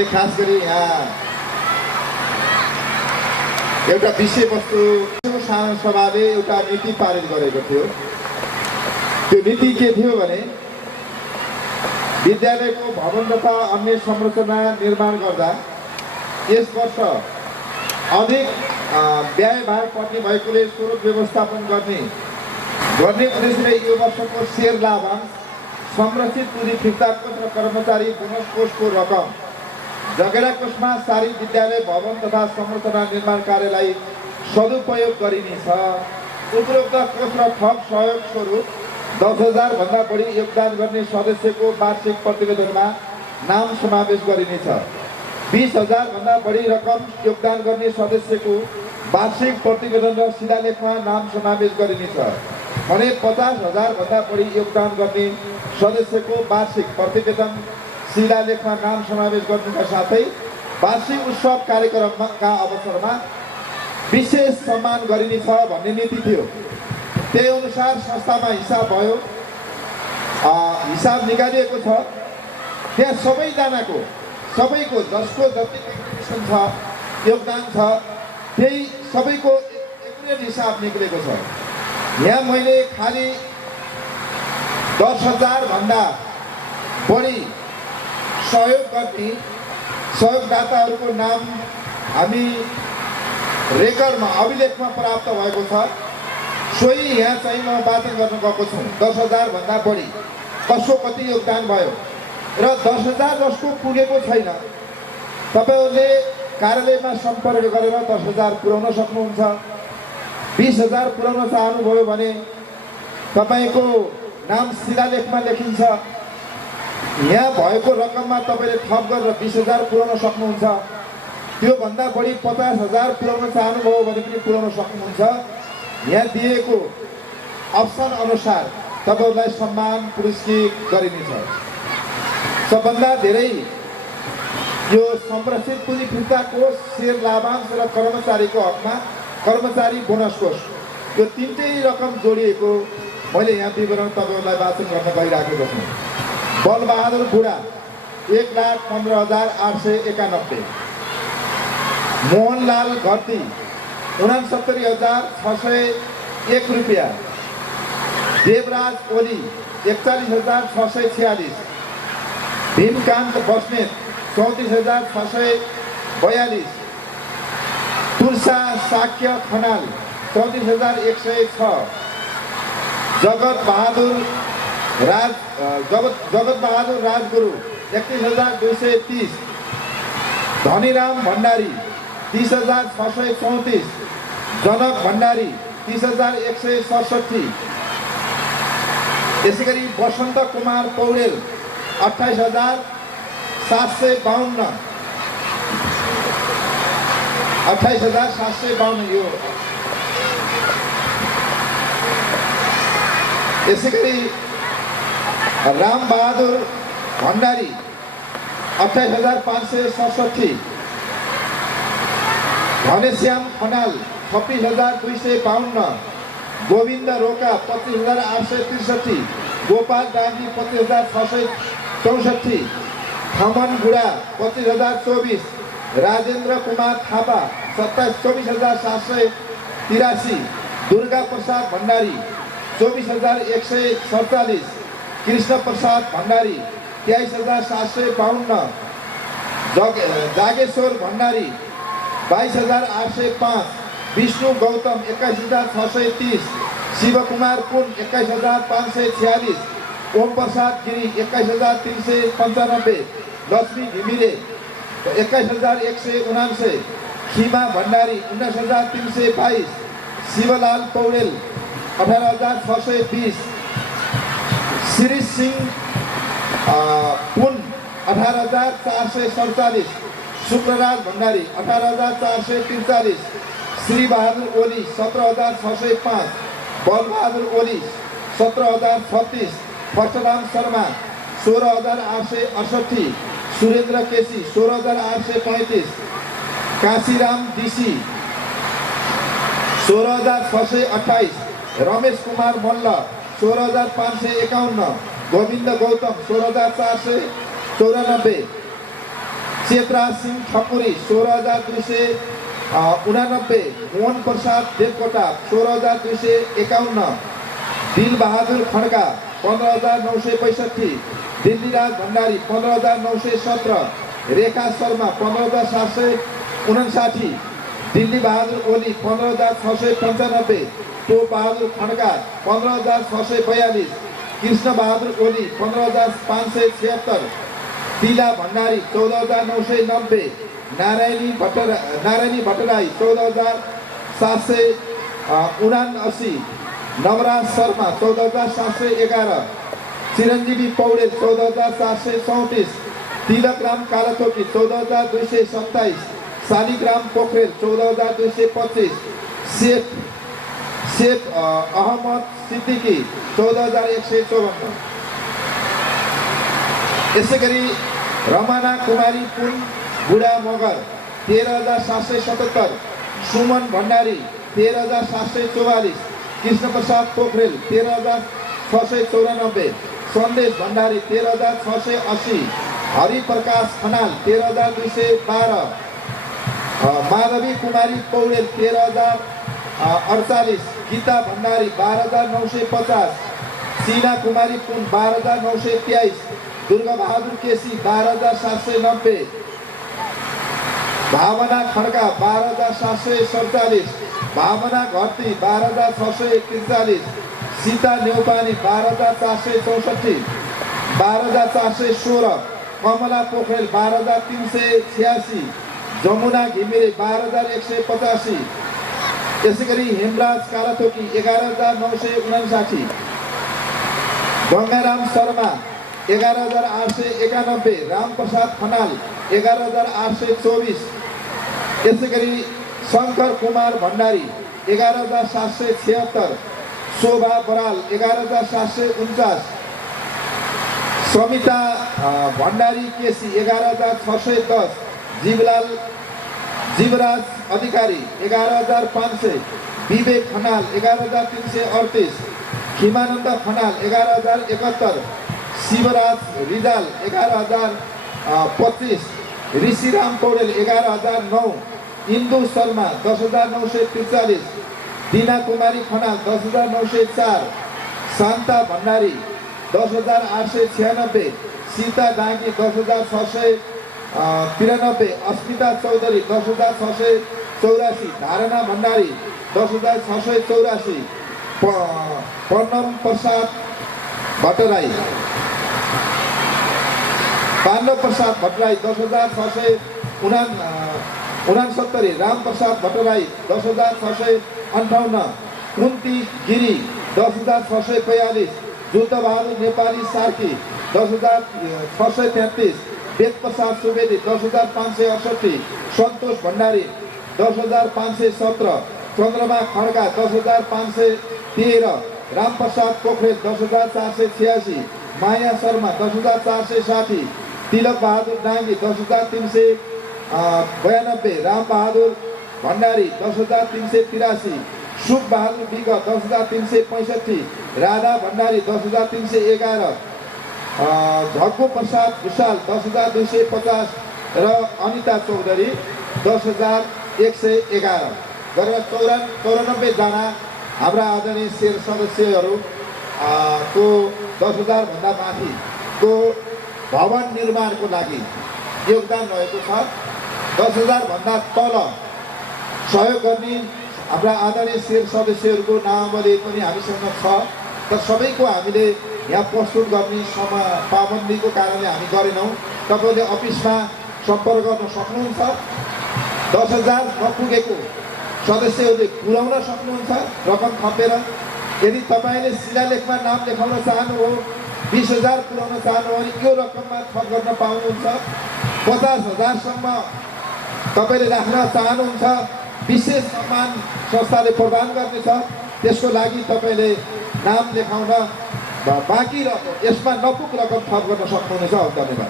मैले खास गरी यहाँ एउटा विषयवस्तु सानो सभाले एउटा नीति पारित गरेको थियो। त्यो नीति के थियो भने विद्यालयको भवन तथा अन्य संरचना निर्माण गर्दा यस वर्ष अधिक व्ययभार पर्ने भएकोले स्रोत व्यवस्थापन गर्ने उद्देश्यले यो वर्षको शेयर लाभांश, संरक्षित पुँजी फिर्ता कोष र कर्मचारी बोनस कोषको रकम जगेरा कोषमा सारी विद्यालय भवन तथा संरचना निर्माण कार्यलाई सदुपयोग गरिनेछ। उपरोक्त कोष र थप सहयोग स्वरूप 10,000 भन्दा बढी योगदान गर्ने सदस्यको वार्षिक प्रतिवेदनमा नाम समावेश गरिनेछ। 20,000 भन्दा बढी रकम योगदान गर्ने सदस्यको वार्षिक प्रतिवेदन र शिलालेखमा नाम समावेश गरिनेछ भने 50,000 भन्दा बढी योगदान गर्ने सदस्यको वार्षिक प्रतिवेदन शिलालेखमा नाम समावेश गर्नुका साथै वार्षिक उत्सव कार्यक्रमका अवसरमा विशेष सम्मान गरिनेछ भन्ने नीति थियो। त्यही अनुसार संस्थामा हिसाब भयो, हिसाब निकालिएको छ। त्यहाँ सबैको जसको जति कन्ट्रिब्युसन छ, योगदान छ, त्यही सबैको एकुरेट हिसाब निक्लेको छ। यहाँ मैले खालि 10,000 भन्दा बढी सहयोग गर्ने सहयोगदाताहरूको नाम हामी रेकर्डमा अभिलेखमा प्राप्त भएको छ। सोही यहाँ चाहिँ म वाचन गर्न गएको छु। 10,000 भन्दा बढी कसको कति योगदान भयो र 10,000 जसको पुगेको छैन, तपाईँहरूले कार्यालयमा सम्पर्क गरेर 10,000 पुर्याउन सक्नुहुन्छ। 20,000 पुर्याउन चाहनुभयो भने तपाईँको नाम शिलालेखमा लेखिन्छ। यहाँ भएको रकममा तपाईँले थप गरेर 20,000 पुर्याउन सक्नुहुन्छ। त्योभन्दा बढी 50,000 पुर्याउन चाहनुभयो भने पनि पुर्याउन सक्नुहुन्छ। यहाँ दिएको अप्सन अनुसार तपाईँहरूलाई सम्मान पुरस्कृत गरिनेछ। सबभन्दा धेरै यो संरक्षित पुँजी फिर्ता कोष, शेयर लाभांश र कर्मचारीको हकमा कर्मचारी बोनस कोष, यो तीनटै रकम जोडिएको मैले यहाँ विवरण तपाईँहरूलाई वाचन गर्न गइराखेको छु। बलबहादुर बुढा 1,15,891, मोहनलाल घरती 69,601 रुपियाँ, देवराज ओली 41,646, भीमकान्त बस्नेत 34,642, तुलसा साक्य खनाल 34,106, जगत बहादुर राजगुरु 31,230, धनीराम भण्डारी 30,634, जनक भण्डारी 30,167। यसै गरी वसन्त कुमार पौडेल 28,752, 28,752 यो। यसै गरी रामबहादुर भण्डारी 28,567, घनश्याम खनाल 26,252, गोविन्द रोका 25,863, गोपाल डाँगी 25,664, खमन बुढा 25,024, राजेन्द्र कुमार थापा 24,783, दुर्गा प्रसाद भण्डारी 24,147, कृष्ण प्रसाद भण्डारी 23,752, जागेश्वर भण्डारी 22,805, विष्णु गौतम 21,630, शिवकुमार पुन 21,546, ओम प्रसाद गिरी 21,395, लक्ष्मी घिमिरे 21,179, खिमा भण्डारी 19,322, शिवलाल पौडेल 18,620, शिरीष सिंह पुन 18,447, शुक्रराज भण्डारी 18,443, श्री बहादुर ओली 17,605, बलबहादुर ओली 17,036, फर्सराम शर्मा 16,868, सुरेन्द्र केसी 16,835, काशीराम डीसी 16,628, रमेश कुमार मल्ल 16,551, गोविन्द गौतम 16,494, चेत्रा सिंह ठकुरी 16,289, मोहन प्रसाद देवकोटा 16,251, दिल बहादुर खड्का 15,965, दिल्लीराज भण्डारी 15,917, रेखा शर्मा 15,759, दिल्ली बहादुर ओली 15,695, टोप बहादुर खड्का 15,642, कृष्ण बहादुर ओली 15,576, तिला भण्डारी 14,990, नारायणी भट्टराई 14,779, नवराज शर्मा 14,711, चिरञ्जीवी पौडेल 14,434, तिलकराम कालाथोकी 14,227, शालिग्राम पोखरेल 14,225, शेख अहमद सिद्दिकी 14,154। यसै गरी रमाना कुमारी पुन बुढा मगर 13,777, सुमन भण्डारी 13,744, कृष्ण प्रसाद पोखरेल 13,694, सन्देश भण्डारी 13,680, हरिप्रकाश खनाल 13,212, माधवी कुमारी पौडेल 13,048, गीता भण्डारी 12,950, शीला कुमारी पुन 12,923, दुर्गा बहादुर केसी 12,790, भावना खड्का 12,747, भावना घरती 12,643, सीता न्यौपानी 12,464, 12,416, कमला पोखरेल 12,386, जमुना घिमिरे 12,185, यसै गरी हेमराज कालाथोकी 11,959, गङ्गाराम शर्मा 11,891, रामप्रसाद खनाल 11,824, यसै गरी शङ्कर कुमार भण्डारी 11,776, शोभा बराल 11,749, समिता भण्डारी केसी 11,610, जीवराज अधिकारी 11,500, विवेक खनाल 11,338, खिमानन्द खनाल 11,071, शिवराज रिजाल 11,025, ऋषिराम पौडेल 11,009, इन्दु शर्मा 10,943, दिना कुमारी खनाल 10,904, शान्ता भण्डारी 10,896, सीता डाँगी 10,693, अस्मिता चौधरी 10,684, धारणा भण्डारी 10,684, पन्नम प्रसाद भट्टराई 10,669, रामप्रसाद भट्टराई 10,658, कुन्ती गिरी 10,642, जुद्धबहादुर नेपाली सार्की 10,633, वेदप्रसाद सुवेदी 10,568, सन्तोष भण्डारी 10,517, चन्द्रमा खड्का 10,513, रामप्रसाद पोखरेल 10,486, माया शर्मा 10,460, तिलक बहादुर डाङ्गी 10,392, राम बहादुर भण्डारी 10,383, सुख बहादुर विग 10,365, राधा भण्डारी 10,311, झग्गु प्रसाद भुषाल 10,250 र अनिता चौधरी 10,111 गरेर 94 जना हाम्रा आदरणीय सेल सदस्यहरू को 10,000 भन्दा माथिको भवन निर्माणको लागि योगदान रहेको छ। 10,000 भन्दा तल सहयोग गर्ने हाम्रा आदरणीय सेल सदस्यहरूको नामावली पनि हामीसँग छ, तर सबैको हामीले यहाँ प्रस्तुत गर्ने समय पाबन्दीको कारणले हामी गरेनौँ। तपाईँले अफिसमा सम्पर्क गर्न सक्नुहुन्छ। 10,000 नपुगेको सदस्यहरूले पुर्याउन सक्नुहुन्छ रकम थपेर। यदि तपाईँले शिलालेखमा नाम लेखाउन चाहनु हो, 20,000 पुर्याउन चाहनु हो भने यो रकममा थप गर्न पाउनुहुन्छ। 50,000सम्म तपाईँले राख्न चाहनुहुन्छ, विशेष सम्मान संस्थाले प्रदान गर्नेछ, त्यसको लागि तपाईँले नाम लेखाउन बाँकी रकम यसमा नपुग रकम थप गर्न सक्नुहुनेछ। धन्यवाद।